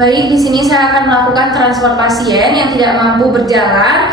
Baik, di sini saya akan melakukan transfer pasien yang tidak mampu berjalan,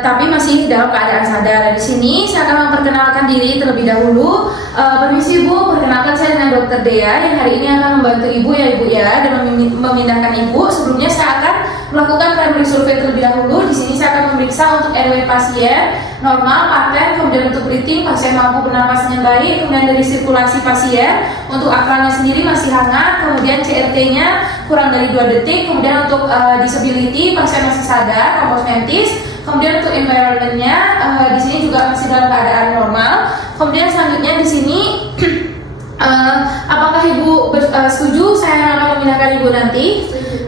tapi masih dalam keadaan sadar. Di sini saya akan memperkenalkan diri terlebih dahulu. Permisi Bu, perkenalkan saya dengan Dr. Dea yang hari ini akan membantu Ibu dan memindahkan Ibu. Sebelumnya saya akan melakukan primary survey terlebih dahulu. Di sini saya akan memeriksa untuk airway pasien normal, paten, kemudian untuk breathing pasien mampu bernapas dengan baik, kemudian dari sirkulasi pasien untuk akalnya sendiri masih hangat, kemudian CRT-nya kurang dari 2 detik, kemudian untuk disability pasien masih sadar, kompos mentis, kemudian untuk environment-nya di sini juga masih dalam keadaan normal. Kemudian selanjutnya di sini apakah Ibu setuju saya akan memindahkan Ibu nanti?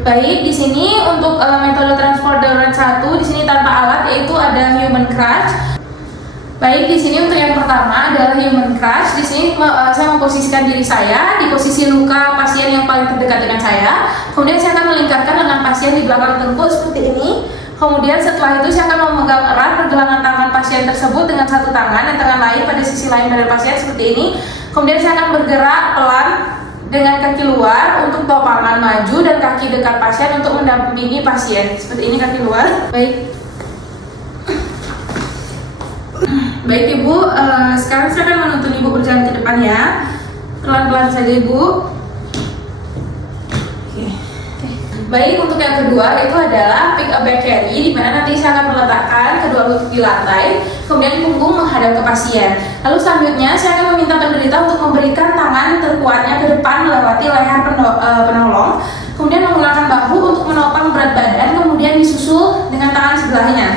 Baik, di sini untuk metode transport darurat 1 di sini tanpa alat yaitu ada human crutch. Baik, di sini untuk yang pertama adalah human crutch. Di sini saya memposisikan diri saya di posisi luka pasien yang paling terdekat dengan saya. Kemudian saya akan melingkarkan lengan pasien di belakang tengkuk seperti ini. Kemudian setelah itu saya akan memegang erat pergelangan tangan pasien tersebut dengan satu tangan dan tangan lain pada sisi lain dari pasien seperti ini. Kemudian saya akan bergerak pelan dengan kaki luar untuk topangan maju dan kaki dekat pasien untuk mendampingi pasien. Seperti ini kaki luar. Baik. Baik Ibu, sekarang saya akan menuntun Ibu berjalan ke depan ya. Pelan-pelan saja Ibu. Baik, untuk yang kedua itu adalah pick up back carry, di mana nanti saya akan meletakkan kedua lutut di lantai, kemudian punggung menghadap ke pasien. Lalu selanjutnya saya akan meminta penderita untuk memberikan tangan terkuatnya ke depan melewati leher penolong, kemudian menggunakan bahu untuk menopang berat badan, kemudian disusul dengan tangan sebelahnya.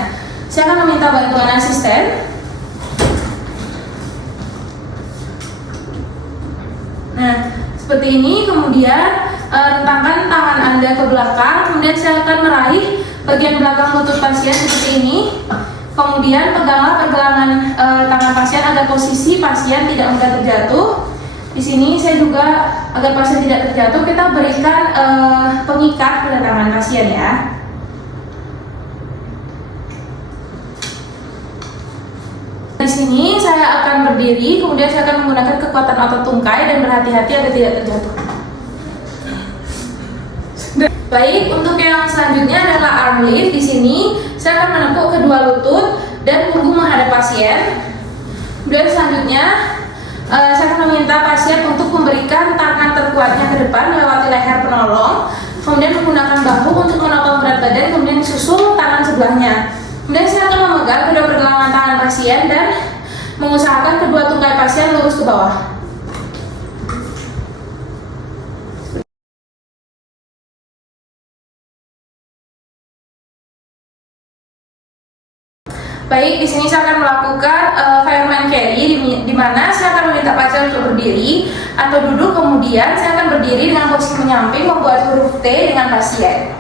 Saya akan meminta bantuan asisten. Nah, seperti ini, kemudian rentangkan tangan Anda ke belakang, kemudian saya akan meraih bagian belakang lutut pasien seperti ini. Kemudian peganglah pergelangan tangan pasien agar posisi pasien tidak mudah terjatuh. Di sini saya juga agar pasien tidak terjatuh, kita berikan pengikat pada tangan pasien ya. Di sini saya akan berdiri, kemudian saya akan menggunakan kekuatan otot tungkai dan berhati-hati agar tidak terjatuh. Baik, untuk yang selanjutnya adalah arm lift. Di sini saya akan menepuk kedua lutut dan punggung menghadap pasien. Kemudian selanjutnya saya akan meminta pasien untuk memberikan tangan terkuatnya ke depan melewati leher penolong, kemudian menggunakan bahu untuk menopang berat badan, kemudian susul tangan sebelahnya. Kemudian saya akan memegang kedua pergelangan tangan pasien dan mengusahakan kedua tungkai pasien lurus ke bawah. Baik, di sini saya akan melakukan fireman carry, di mana saya akan meminta pasien untuk berdiri atau duduk, kemudian saya akan berdiri dengan posisi menyamping membuat huruf T dengan pasien.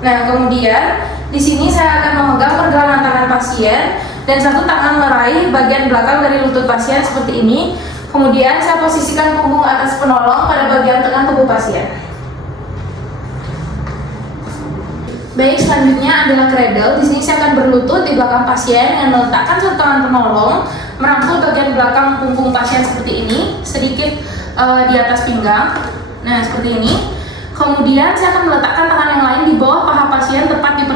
Nah, kemudian di sini saya akan memegang pergelangan tangan pasien dan satu tangan meraih bagian belakang dari lutut pasien seperti ini. Kemudian saya posisikan punggung atas penolong pada bagian tengah tubuh pasien. Baik, selanjutnya adalah cradle. Di sini saya akan berlutut di belakang pasien dengan meletakkan satu tangan penolong merangkul bagian belakang punggung pasien seperti ini, sedikit di atas pinggang. Nah, seperti ini. Kemudian saya akan meletakkan tangan yang lain di bawah paha pasien tepat di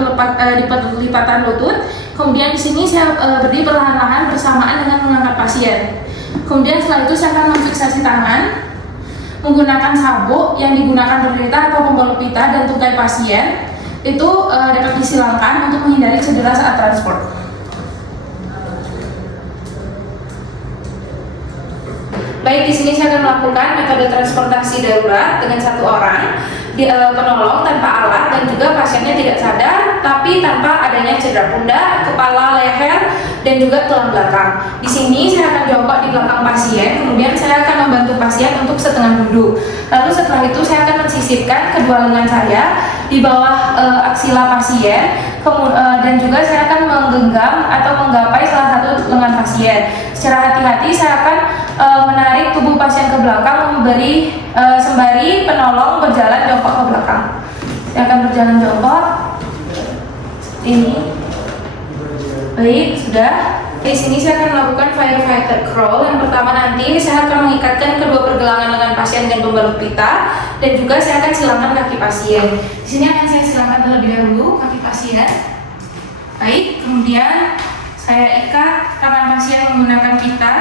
perlipatan lutut. Kemudian di sini saya berdiri perlahan-lahan bersamaan dengan mengangkat pasien. Kemudian setelah itu saya akan memfiksasi tangan menggunakan sabuk yang digunakan penderita atau pembalut pita dan tungkai pasien. Itu dapat disilangkan untuk menghindari cedera saat transport. Baik, di sini saya akan melakukan metode transportasi darurat dengan satu orang penolong tanpa alat dan juga pasiennya tidak sadar tapi tanpa adanya cedera pundak, kepala, leher dan juga tulang belakang. Di sini saya akan jongkok di belakang pasien, kemudian saya akan membantu pasien untuk setengah duduk. Lalu setelah itu saya akan mensisipkan kedua lengan saya di bawah aksila pasien, dan juga saya akan menggenggam atau menggapai salah satu lengan pasien. Secara hati-hati saya akan menarik tubuh pasien ke belakang, memberi sembari penolong berjalan jongkok ke belakang. Saya akan berjalan jongkok ini. Baik, sudah. Di sini saya akan melakukan firefighter crawl. Yang pertama nanti saya akan mengikatkan kedua pergelangan lengan pasien dengan pembalut pita dan juga saya akan silangkan kaki pasien. Di sini akan saya silangkan terlebih dahulu kaki pasien. Baik, kemudian saya ikat tangan pasien menggunakan pita.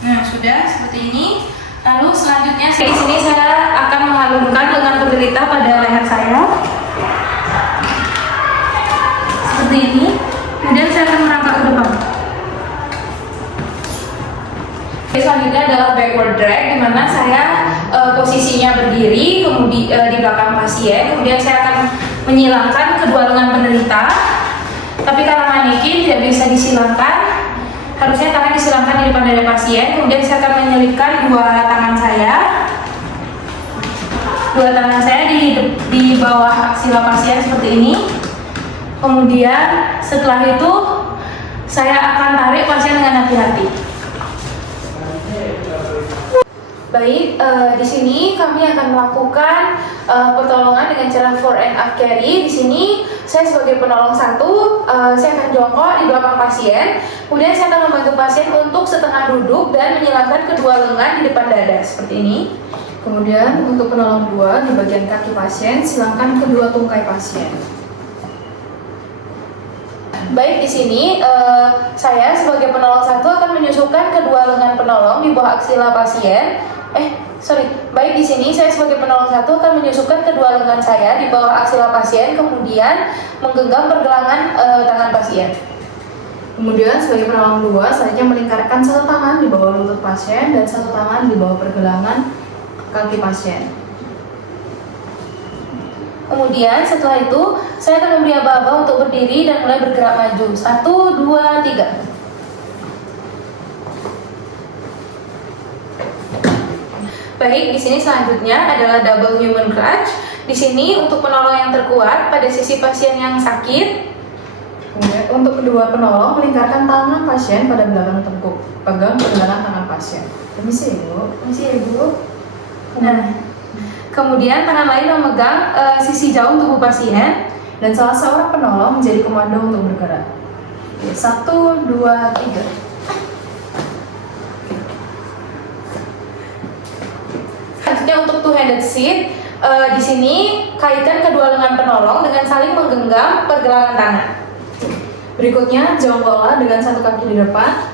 Nah, sudah seperti ini. Lalu selanjutnya di sini saya akan menghalungkan lengan penderita pada leher saya. Seperti ini. Kemudian saya akan merangkak ke depan. Selanjutnya adalah backward drag, di mana saya posisinya berdiri, kemudian di belakang pasien. Kemudian saya akan menyilangkan kedua lengan penderita. Tapi karena manekin tidak bisa disilangkan, harusnya tangan disilangkan di depan dada pasien. Kemudian saya akan menyelipkan dua tangan saya di bawah aksila pasien seperti ini. Kemudian setelah itu saya akan tarik pasien dengan hati-hati. Baik, di sini kami akan melakukan pertolongan dengan cara forehand up carry. Di sini saya sebagai penolong satu, saya akan jongkok di belakang pasien. Kemudian saya akan membantu pasien untuk setengah duduk dan menyilangkan kedua lengan di depan dada seperti ini. Kemudian untuk penolong dua, di bagian kaki pasien, silangkan kedua tungkai pasien. Baik, di sini saya sebagai penolong satu akan menyusukan kedua lengan penolong di bawah aksila pasien. Baik, di sini saya sebagai penolong satu akan menyusukan kedua lengan saya di bawah aksila pasien, kemudian menggenggam pergelangan tangan pasien. Kemudian sebagai penolong dua, saya melingkarkan satu tangan di bawah lutut pasien dan satu tangan di bawah pergelangan kaki pasien. Kemudian setelah itu saya akan memberi aba-aba untuk berdiri dan mulai bergerak maju. 1, 2, 3. Baik, di sini selanjutnya adalah double human clutch. Di sini untuk penolong yang terkuat pada sisi pasien yang sakit. Kemudian untuk kedua penolong melingkarkan tangan pasien pada belakang tengkuk. Pegang pergelangan tangan pasien. Permisi Ibu. Nah, kemudian tangan lain memegang sisi jauh tubuh pasien dan salah seorang penolong menjadi komando untuk bergerak. 1, 2, 3. Selanjutnya untuk two-handed sit, di sini kaitkan kedua lengan penolong dengan saling menggenggam pergelangan tangan. Berikutnya jongkoklah dengan satu kaki di depan.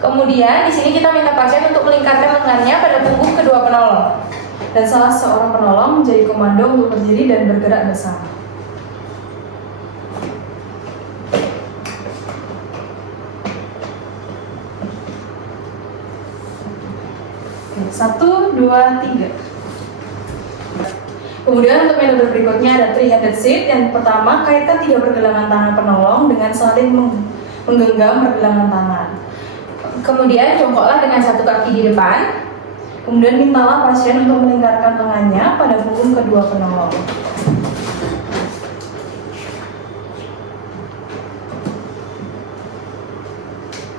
Kemudian di sini kita minta pasien untuk melingkarkan lengannya pada punggung kedua penolong. Dan salah seorang penolong menjadi komando untuk berdiri dan bergerak bersama. Oke, 1, 2, 3. Kemudian untuk metode berikutnya ada three-handed sit. Yang pertama, kaitkan 3 pergelangan tangan penolong dengan saling menggenggam pergelangan tangan. Kemudian jongkoklah dengan satu kaki di depan. Kemudian mintalah pasien untuk melingkarkan lengannya pada punggung kedua penolong.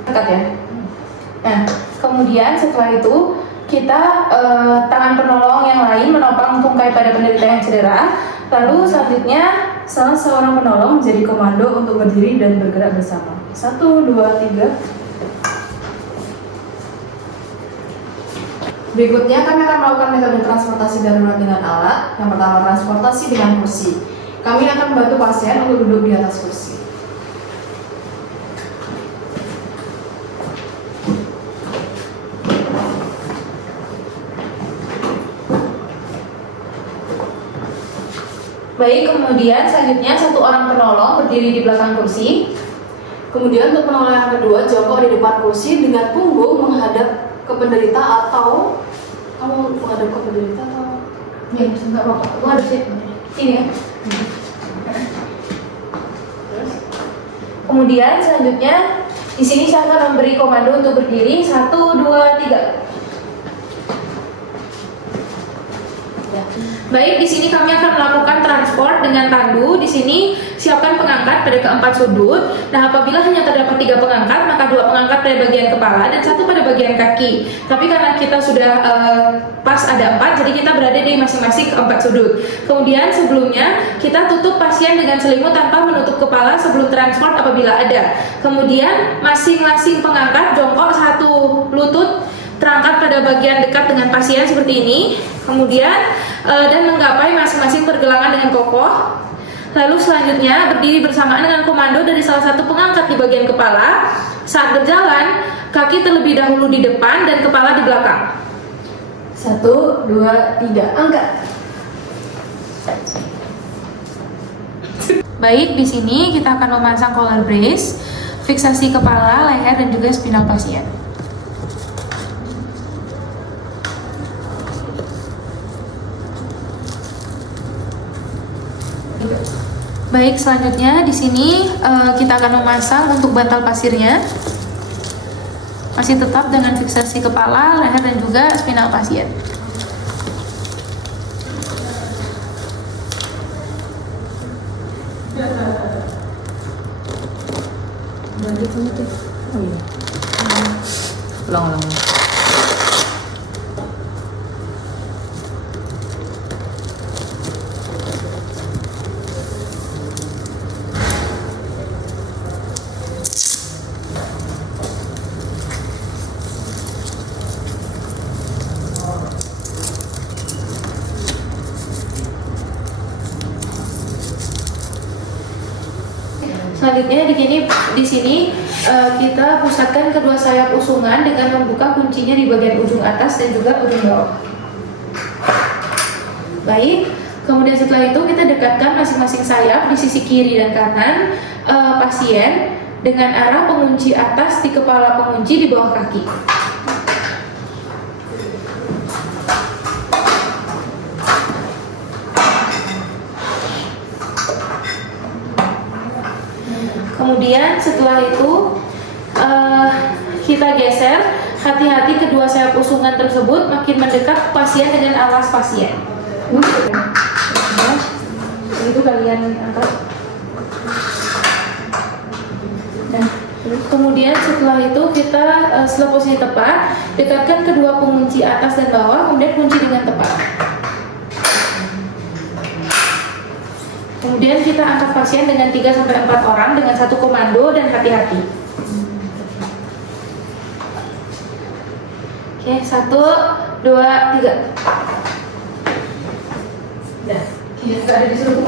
Dekat ya. Nah, kemudian setelah itu kita tangan penolong yang lain menopang tungkai pada penderita yang cedera. Lalu selanjutnya salah seorang penolong menjadi komando untuk berdiri dan bergerak bersama. 1, 2, 3. Berikutnya kami akan melakukan metode transportasi darurat dengan alat. Yang pertama, transportasi dengan kursi. Kami akan membantu pasien untuk duduk di atas kursi. Baik, kemudian selanjutnya satu orang penolong berdiri di belakang kursi. Kemudian untuk penolong yang kedua, jongkok di depan kursi dengan punggung menghadap ke penderita, atau kamu menghadap ke penderita atau ya enggak apa-apa, aku harus ini ya. Kemudian selanjutnya di sini saya akan memberi komando untuk berdiri. 1, 2, 3. Ya. Baik, di sini kami akan melakukan transport dengan tandu. Di sini siapkan pengangkat pada keempat sudut. Nah, apabila hanya terdapat 3 pengangkat, maka 2 pengangkat pada bagian kepala dan 1 pada bagian kaki. Tapi karena kita sudah pas ada 4, jadi kita berada di masing-masing keempat sudut. Kemudian sebelumnya kita tutup pasien dengan selimut tanpa menutup kepala sebelum transport apabila ada. Kemudian masing-masing pengangkat jongkok satu lutut terangkat pada bagian dekat dengan pasien seperti ini. Kemudian dan menggapai masing-masing pergelangan dengan kokoh. Lalu selanjutnya berdiri bersamaan dengan komando dari salah satu pengangkat di bagian kepala. Saat berjalan, kaki terlebih dahulu di depan dan kepala di belakang. 1, 2, 3, angkat. Baik, di sini kita akan memasang collar brace, fiksasi kepala, leher, dan juga spinal pasien. Baik, selanjutnya di sini kita akan memasang untuk bantal pasirnya. Masih tetap dengan fiksasi kepala, leher, dan juga spinal pasien. Oh iya. Ulang. Selanjutnya di sini kita pusatkan kedua sayap usungan dengan membuka kuncinya di bagian ujung atas dan juga ujung bawah. Baik, kemudian setelah itu kita dekatkan masing-masing sayap di sisi kiri dan kanan pasien dengan arah pengunci atas di kepala pengunci di bawah kaki. Kemudian setelah itu kita geser, hati-hati kedua sayap usungan tersebut makin mendekat pasien dengan alas pasien. Itu kalian angkat. Nah, kemudian setelah itu kita setelah posisi tepat, dekatkan kedua pengunci atas dan bawah, kemudian kunci dengan tepat. Kemudian kita angkat pasien dengan 3-4 orang dengan satu komando dan hati-hati. Oke, 1, 2, 3. Dah. Oke, nggak ada disuruh